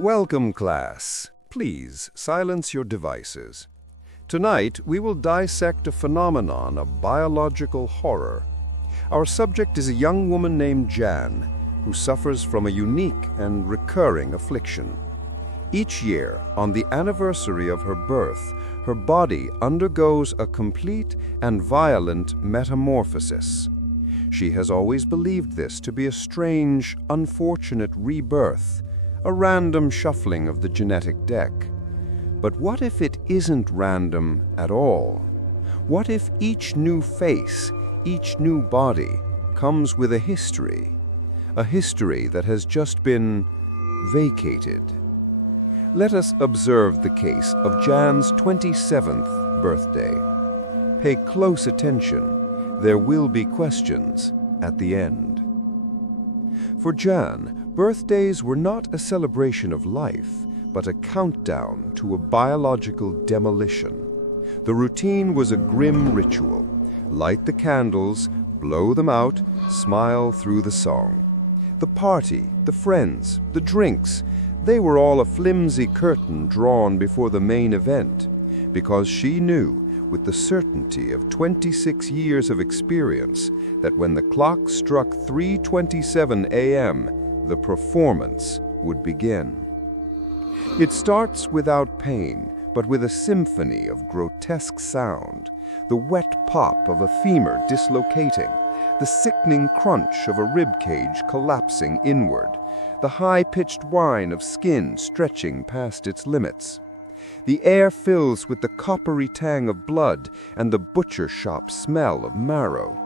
Welcome, class. Please silence your devices. Tonight, we will dissect a phenomenon of biological horror. Our subject is a young woman named Jan, who suffers from a unique and recurring affliction. Each year, on the anniversary of her birth, her body undergoes a complete and violent metamorphosis. She has always believed this to be a strange, unfortunate rebirth, a random shuffling of the genetic deck. But what if it isn't random at all? What if each new face, each new body, comes with a history that has just been vacated? Let us observe the case of Jan's 27th birthday. Pay close attention. There will be questions at the end. For Jan, birthdays were not a celebration of life, but a countdown to a biological demolition. The routine was a grim ritual. Light the candles, blow them out, smile through the song. The party, the friends, the drinks, they were all a flimsy curtain drawn before the main event, because she knew, with the certainty of 26 years of experience, that when the clock struck 3:27 a.m., the performance would begin. It starts without pain, but with a symphony of grotesque sound, the wet pop of a femur dislocating, the sickening crunch of a ribcage collapsing inward, the high-pitched whine of skin stretching past its limits. The air fills with the coppery tang of blood and the butcher shop smell of marrow.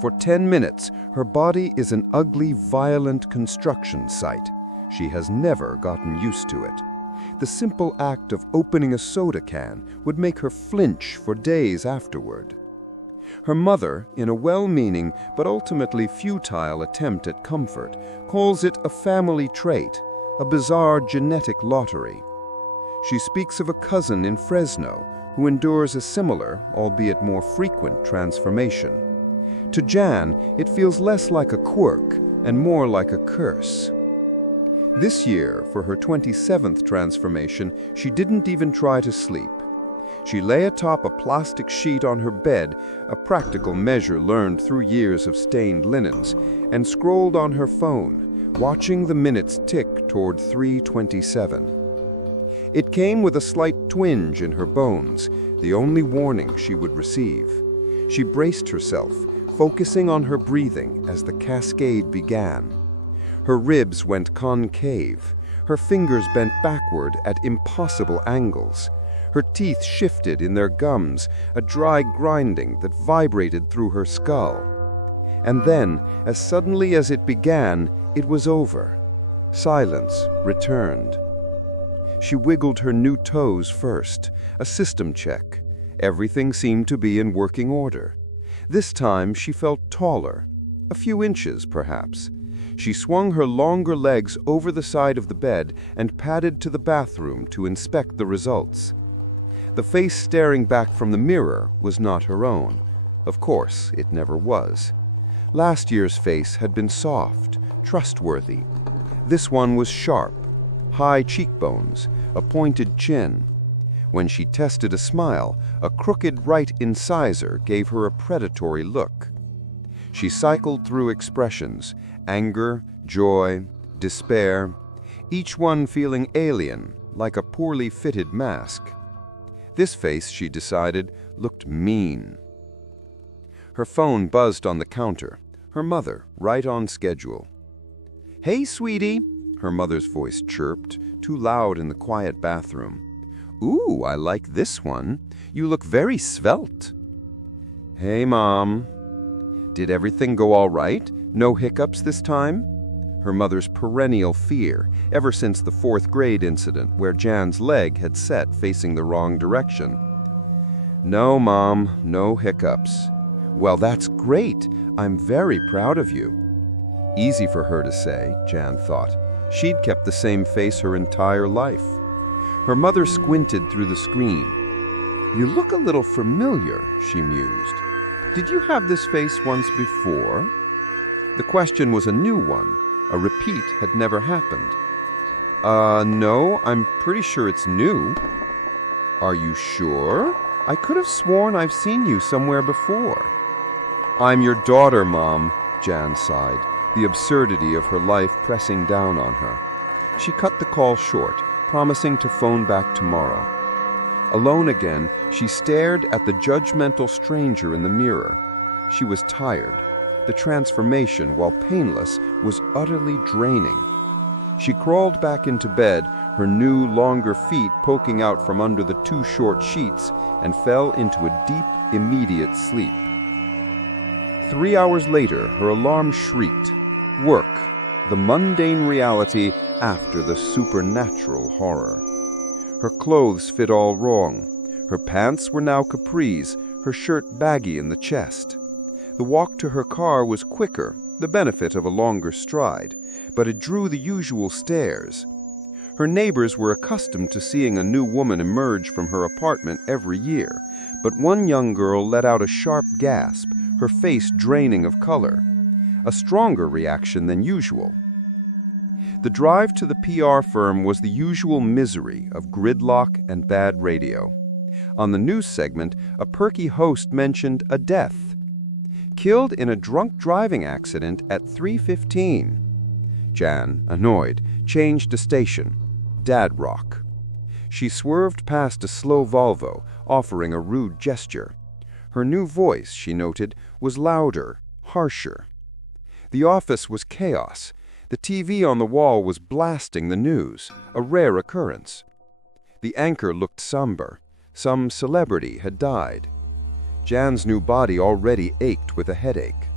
For 10 minutes, her body is an ugly, violent construction site. She has never gotten used to it. The simple act of opening a soda can would make her flinch for days afterward. Her mother, in a well-meaning but ultimately futile attempt at comfort, calls it a family trait, a bizarre genetic lottery. She speaks of a cousin in Fresno who endures a similar, albeit more frequent, transformation. To Jan, it feels less like a quirk and more like a curse. This year, for her 27th transformation, she didn't even try to sleep. She lay atop a plastic sheet on her bed, a practical measure learned through years of stained linens, and scrolled on her phone, watching the minutes tick toward 3:27. It came with a slight twinge in her bones, the only warning she would receive. She braced herself, focusing on her breathing as the cascade began. Her ribs went concave, her fingers bent backward at impossible angles. Her teeth shifted in their gums, a dry grinding that vibrated through her skull. And then, as suddenly as it began, it was over. Silence returned. She wiggled her new toes first, a system check. Everything seemed to be in working order. This time she felt taller, a few inches perhaps. She swung her longer legs over the side of the bed and padded to the bathroom to inspect the results. The face staring back from the mirror was not her own. Of course, it never was. Last year's face had been soft, trustworthy. This one was sharp, high cheekbones, a pointed chin. When she tested a smile, a crooked right incisor gave her a predatory look. She cycled through expressions, anger, joy, despair, each one feeling alien, like a poorly fitted mask. This face, she decided, looked mean. Her phone buzzed on the counter, her mother right on schedule. "Hey, sweetie," her mother's voice chirped, too loud in the quiet bathroom. "Ooh, I like this one. You look very svelte." "Hey, Mom. Did everything go all right? No hiccups this time?" Her mother's perennial fear, ever since the 4th grade incident where Jan's leg had set facing the wrong direction. "No, Mom, no hiccups." "Well, that's great. I'm very proud of you." Easy for her to say, Jan thought. She'd kept the same face her entire life. Her mother squinted through the screen. "You look a little familiar," she mused. "Did you have this face once before?" The question was a new one. A repeat had never happened. No, I'm pretty sure it's new. Are you sure? I could have sworn I've seen you somewhere before. I'm your daughter, Mom, Jan sighed, the absurdity of her life pressing down on her. She cut the call short, promising to phone back tomorrow. Alone again, she stared at the judgmental stranger in the mirror. She was tired. The transformation, while painless, was utterly draining. She crawled back into bed, her new, longer feet poking out from under the too short sheets, and fell into a deep, immediate sleep. 3 hours later, her alarm shrieked. Work, the mundane reality after the supernatural horror. Her clothes fit all wrong. Her pants were now capris, her shirt baggy in the chest. The walk to her car was quicker, the benefit of a longer stride, but it drew the usual stares. Her neighbors were accustomed to seeing a new woman emerge from her apartment every year, but one young girl let out a sharp gasp, her face draining of color, a stronger reaction than usual. The drive to the PR firm was the usual misery of gridlock and bad radio. On the news segment, a perky host mentioned a death. Killed in a drunk driving accident at 3:15. Jan, annoyed, changed to station. Dad rock. She swerved past a slow Volvo, offering a rude gesture. Her new voice, she noted, was louder, harsher. The office was chaos. The TV on the wall was blasting the news, a rare occurrence. The anchor looked somber. Some celebrity had died. Jan's new body already ached with a headache.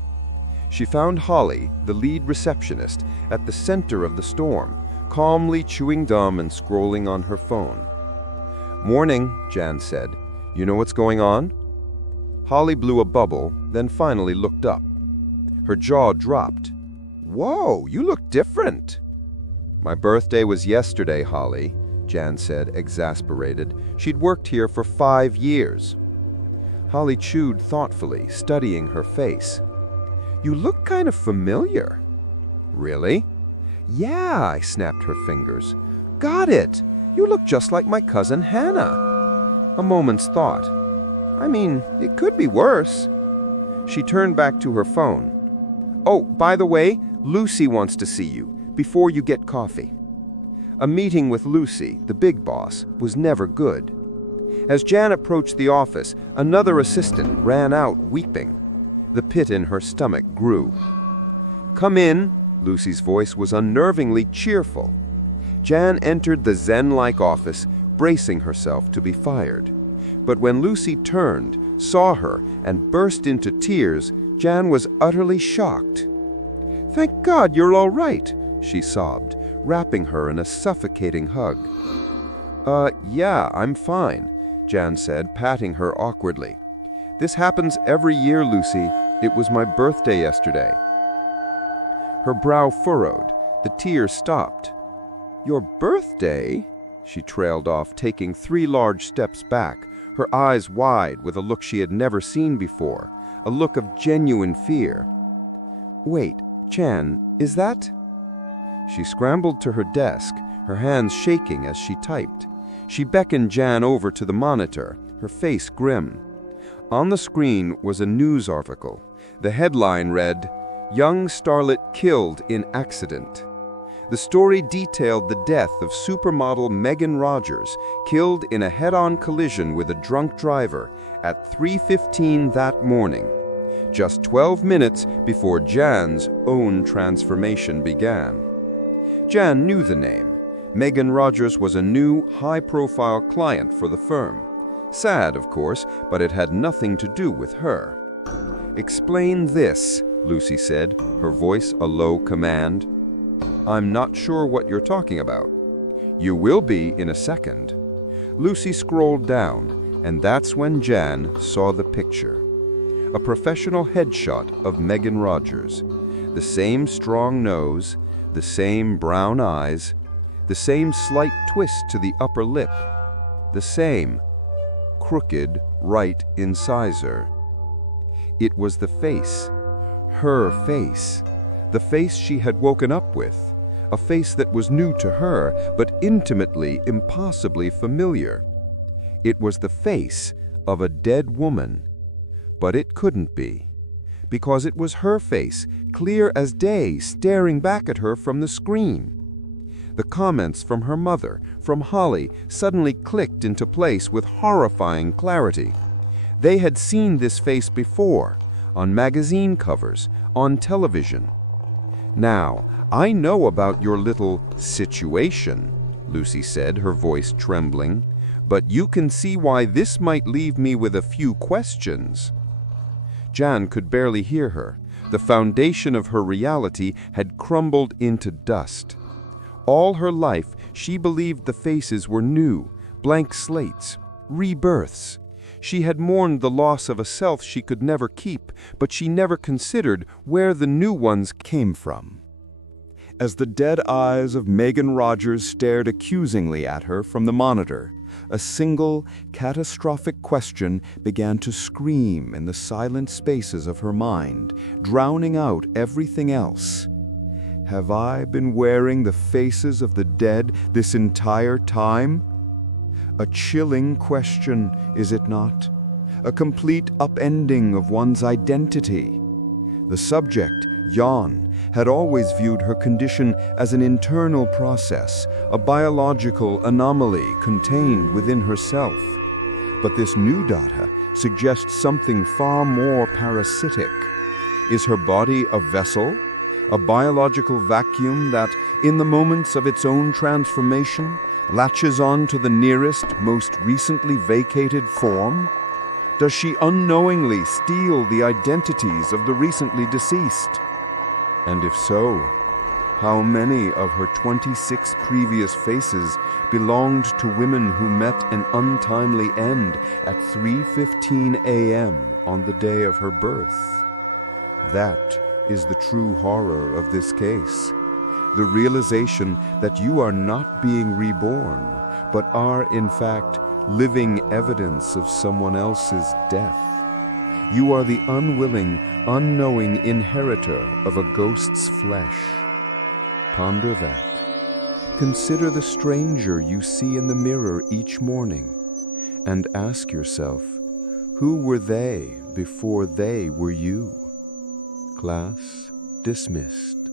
She found Holly, the lead receptionist, at the center of the storm, calmly chewing gum and scrolling on her phone. "Morning," Jan said. "You know what's going on?" Holly blew a bubble, then finally looked up. Her jaw dropped. "Whoa, you look different." "My birthday was yesterday, Holly," Jan said, exasperated. She'd worked here for 5 years. Holly chewed thoughtfully, studying her face. "You look kind of familiar." "Really?" "Yeah," I snapped her fingers. "Got it! You look just like my cousin Hannah." A moment's thought. "I mean, it could be worse." She turned back to her phone. "Oh, by the way, Lucy wants to see you, before you get coffee." A meeting with Lucy, the big boss, was never good. As Jan approached the office, another assistant ran out weeping. The pit in her stomach grew. "Come in," Lucy's voice was unnervingly cheerful. Jan entered the zen-like office, bracing herself to be fired. But when Lucy turned, saw her, and burst into tears, Jan was utterly shocked. "Thank God you're all right," she sobbed, wrapping her in a suffocating hug. Yeah, I'm fine," Jan said, patting her awkwardly. "This happens every year, Lucy. It was my birthday yesterday." Her brow furrowed. The tears stopped. "Your birthday?" She trailed off, taking 3 large steps back, her eyes wide with a look she had never seen before, a look of genuine fear. "Wait, Jan, is that—" She scrambled to her desk, her hands shaking as she typed. She beckoned Jan over to the monitor, her face grim. On the screen was a news article. The headline read, "Young Starlet Killed in Accident." The story detailed the death of supermodel Megan Rogers, killed in a head-on collision with a drunk driver at 3:15 that morning, just 12 minutes before Jan's own transformation began. Jan knew the name. Megan Rogers was a new, high-profile client for the firm. Sad, of course, but it had nothing to do with her. "Explain this," Lucy said, her voice a low command. "I'm not sure what you're talking about." "You will be in a second." Lucy scrolled down, and that's when Jan saw the picture. A professional headshot of Megan Rogers. The same strong nose, the same brown eyes, the same slight twist to the upper lip, the same crooked right incisor. It was the face, her face, the face she had woken up with, a face that was new to her, but intimately, impossibly familiar. It was the face of a dead woman. But it couldn't be, because it was her face, clear as day, staring back at her from the screen. The comments from her mother, from Holly, suddenly clicked into place with horrifying clarity. They had seen this face before, on magazine covers, on television. "Now, I know about your little situation," Lucy said, her voice trembling, "but you can see why this might leave me with a few questions." Jan could barely hear her. The foundation of her reality had crumbled into dust. All her life, she believed the faces were new, blank slates, rebirths. She had mourned the loss of a self she could never keep, but she never considered where the new ones came from. As the dead eyes of Megan Rogers stared accusingly at her from the monitor, a single, catastrophic question began to scream in the silent spaces of her mind, drowning out everything else. Have I been wearing the faces of the dead this entire time? A chilling question, is it not? A complete upending of one's identity. The subject, Jan, had always viewed her condition as an internal process, a biological anomaly contained within herself. But this new data suggests something far more parasitic. Is her body a vessel? A biological vacuum that, in the moments of its own transformation, latches on to the nearest, most recently vacated form? Does she unknowingly steal the identities of the recently deceased? And if so, how many of her 26 previous faces belonged to women who met an untimely end at 3:15 a.m. on the day of her birth? That is the true horror of this case. The realization that you are not being reborn, but are, in fact, living evidence of someone else's death. You are the unwilling, unknowing inheritor of a ghost's flesh. Ponder that. Consider the stranger you see in the mirror each morning, and ask yourself, who were they before they were you? Class dismissed.